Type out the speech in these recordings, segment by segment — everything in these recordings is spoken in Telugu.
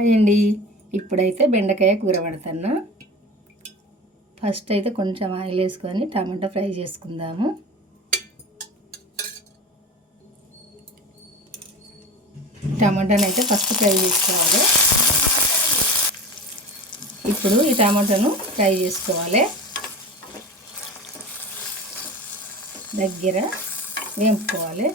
హాయ్ అండి ఇప్పుడైతే బెండకాయ కూర పడుతున్నా ఫస్ట్ అయితే కొంచెం ఆయిల్ వేసుకొని టమాటా ఫ్రై చేసుకుందాము. టమాటాని అయితే ఫస్ట్ ఫ్రై చేసుకోవాలి. ఇప్పుడు ఈ టమాటాను ఫ్రై చేసుకోవాలి. దగ్గర వేపుకోవాలి.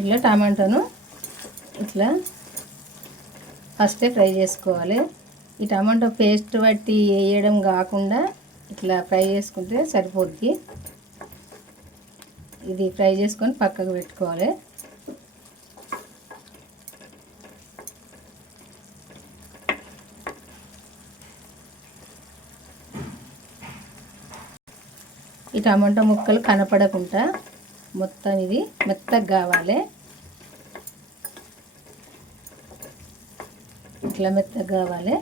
ఇట్లా టమాటాను ఇట్లా ఫస్టే ఫ్రై చేసుకోవాలి. ఈ టమాటో పేస్ట్ బట్టి వేయడం కాకుండా ఇట్లా ఫ్రై చేసుకుంటే సరిపోద్ది. ఇది ఫ్రై చేసుకొని పక్కకు పెట్టుకోవాలి. ఈ టమాటా ముక్కలు కనపడకుండా మొత్తం ఇది మెత్తగా కావాలి. ఇట్లా మెత్తగా కావాలి.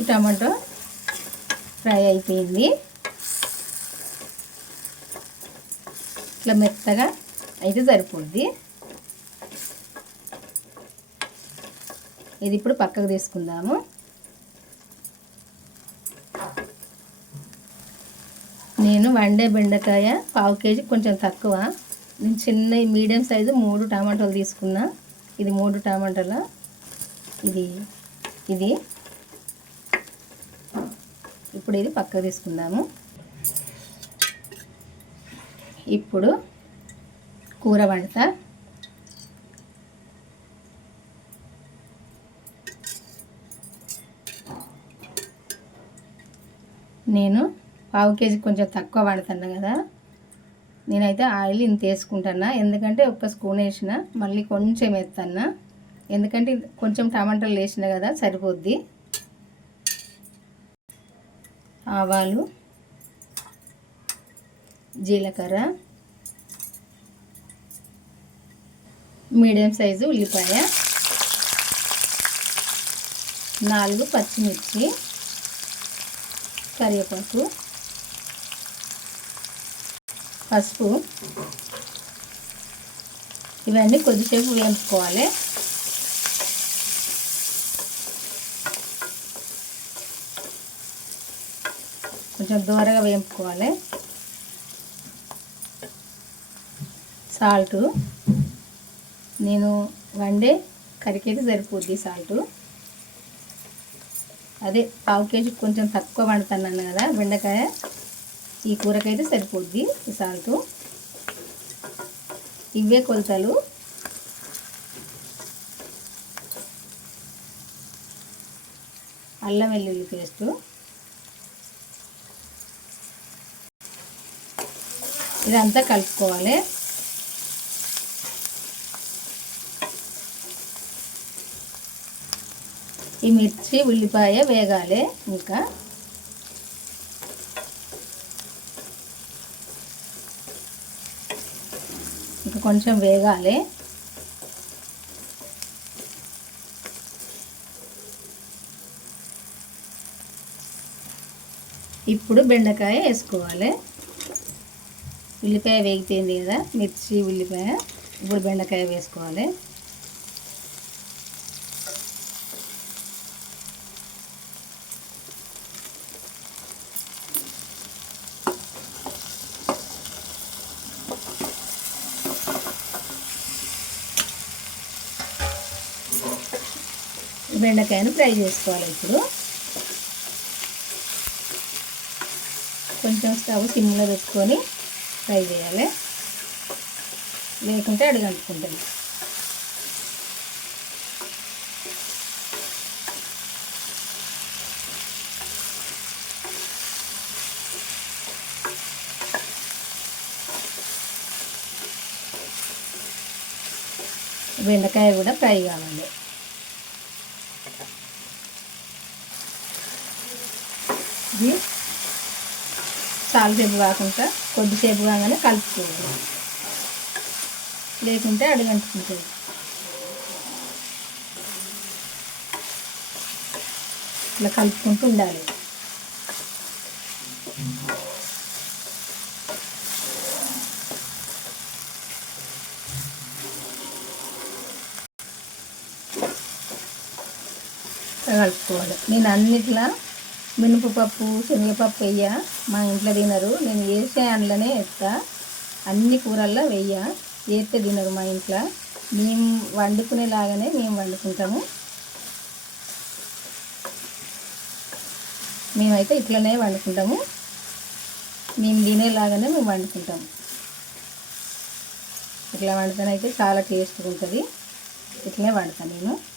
ఈ టమాటో ఫ్రై అయిపోయింది. ఇట్లా మెత్తగా అయితే సరిపోద్ది. ఇది ఇప్పుడు పక్కకు తీసుకుందాము నేను వండే బెండకాయ పావు కేజీ కొంచెం తక్కువ. నేను చిన్న మీడియం సైజు మూడు టమాటాలు తీసుకున్నా. ఇది మూడు టమాటాల? ఇది ఇది. ఇప్పుడు ఇది పక్క తీసుకుందాము. ఇప్పుడు కూర వంట. నేను పావు కేజీ కొంచెం తక్కువ వాడుతున్నా కదా. నేనైతే ఆయిల్ ఇంత వేసుకుంటున్నా ఎందుకంటే ఒక్క స్పూన్ వేసిన మళ్ళీ కొంచెం వేస్తున్నా ఎందుకంటే కొంచెం టమాటాలు వేసిన కదా సరిపోద్ది. ఆవాలు జీలకర్ర మీడియం సైజు ఉల్లిపాయ నాలుగు పచ్చిమిర్చి కరివేపాకు పసుపు. ఇవన్నీ కొద్దిసేపు వేయించుకోవాలి కొంచెం దూరగా వేయించుకోవాలి సాల్టు. నేను వండే కరికేది సరిపోద్ది సాల్టు. అదే పావు కేజీ కొంచెం తక్కువ వండుతున్నాను కదా బెండకాయ. ఈ కూరకైతే సరిపోద్ది ఈ సాల్ట్ ఇవే కొలతలు. అల్లం వెల్లుల్లి పేస్టు. ఇదంతా కలుపుకోవాలి. ఈ మిర్చి ఉల్లిపాయ వేగాలి ఇంకా. కొంచెం వేగాలి. ఇప్పుడు బెండకాయ వేసుకోవాలి. ఉల్లిపాయ వేగిపోయింది కదా మిర్చి ఉల్లిపాయ. ఇప్పుడు బెండకాయ వేసుకోవాలి. బెండకాయను ఫ్రై చేసుకోవాలి ఇప్పుడు. కొంచెం స్టవ్ సిమ్లో పెట్టుకొని ఫ్రై చేయాలి. లేకుంటే అడుగంటుకుంటుంది. బెండకాయ కూడా ఫ్రై కావాలి. ఇది చాలాసేపు కాకుండా కొద్దిసేపు కాగానే కలుపుకోవాలి. లేకుంటే అడుగంటుకుంటుంది. ఇట్లా కలుపుకుంటూ ఉండాలి. కలుపుకోవాలి. నేను అన్నిట్లా మినపప్పు శనగపప్పు వెయ్య. మా ఇంట్లో తినరు. నేను వేసే అందులోనే వేస్తా. అన్ని కూరల్లో వెయ్య. వేస్తే తినరు మా ఇంట్లో. మేము వండుకునేలాగానే మేము వండుకుంటాము. మేమైతే ఇట్లనే వండుకుంటాము. మేము తినేలాగానే మేము వండుకుంటాము. ఇట్లా వండుతానైతే చాలా టేస్ట్గా ఉంటుంది. ఇట్లనే వండుతాను నేను.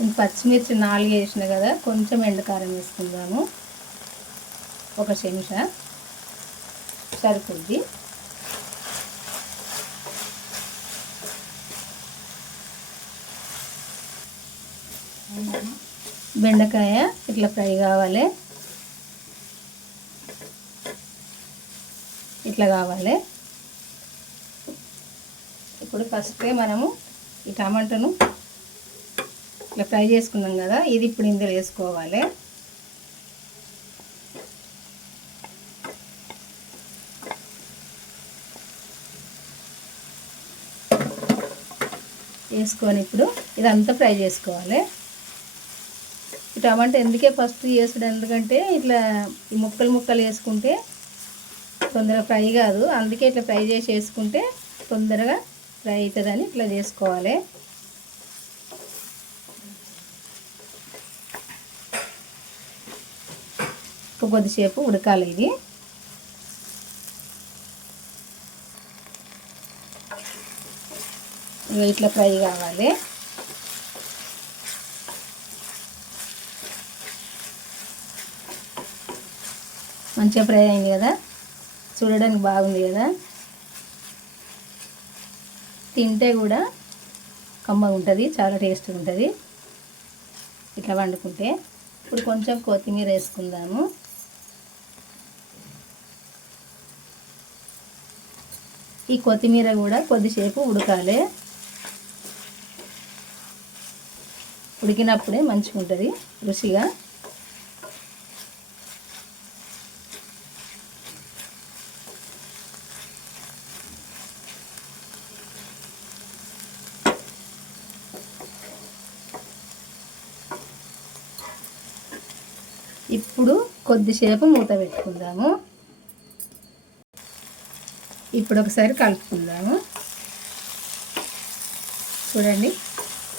పచ్చిమిర్చి నాలుగు వేసిన కదా కొంచెం ఎండకారం వేసుకుందాము. ఒక చెంచా సరిపోద్ది. బెండకాయ ఇట్లా ఫ్రై కావాలి. ఇట్లా కావాలి. ఇప్పుడు ఫస్టే మనము ఈ టమాటాను ఇట్లా ఫ్రై చేసుకున్నాం కదా ఇది ఇప్పుడు ఇందులో వేసుకోవాలి. వేసుకొని ఇప్పుడు ఇదంతా ఫ్రై చేసుకోవాలి. ఈ టమాటా ఎందుకే ఫస్ట్ చేసుడు? ఎందుకంటే ఇట్లా ఈ ముక్కలు ముక్కలు వేసుకుంటే తొందరగా ఫ్రై కాదు. అందుకే ఇట్లా ఫ్రై చేసి వేసుకుంటే తొందరగా ఫ్రై అవుతుందని ఇట్లా చేసుకోవాలి. కొద్దిసేపు ఉడకాలి ఇది. ఇట్లా ఫ్రై కావాలి. మంచిగా ఫ్రై అయింది కదా? చూడడానికి బాగుంది కదా? తింటే కూడా కమ్మగా ఉంటుంది చాలా టేస్ట్గా ఉంటుంది. ఇట్లా వండుకుంటే. ఇప్పుడు కొంచెం కొత్తిమీర వేసుకుందాము. ఈ కొత్తిమీర కూడా కొద్దిసేపు ఉడకాలి. ఉడికినప్పుడే మంచిగా ఉంటుంది రుచిగా. ఇప్పుడు కొద్దిసేపు మూత పెట్టుకుందాము. ఇప్పుడు ఒకసారి కలుపుకుందాము. చూడండి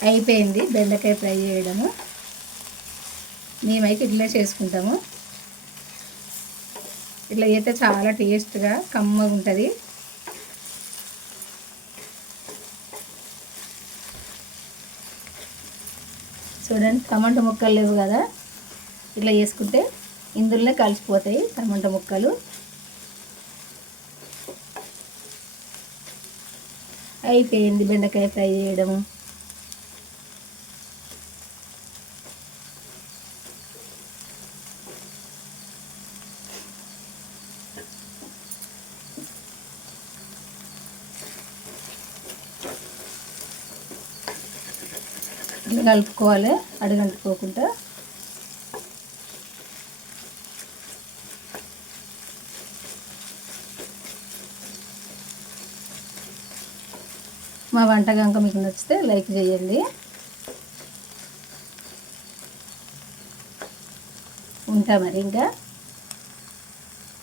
అయిపోయింది బెండకాయ ఫ్రై చేయడము. మేమైతే ఇట్లా చేసుకుంటాము. ఇట్లా అయితే చాలా టేస్ట్గా కమ్మగా ఉంటుంది. చూడండి టమాటా ముక్కలు లేవు కదా? ఇట్లా చేసుకుంటే ఇందులోనే కలిసిపోతాయి టమాటా ముక్కలు. అయిపోయింది బెండకాయ ఫ్రై చేయడం. కలుపుకోవాలి అడుగంటుకోకుండా. మా వంట కనుక మీకు నచ్చితే లైక్ చేయండి. ఉంటా మరి ఇంకా.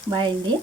బాయ్ అండి.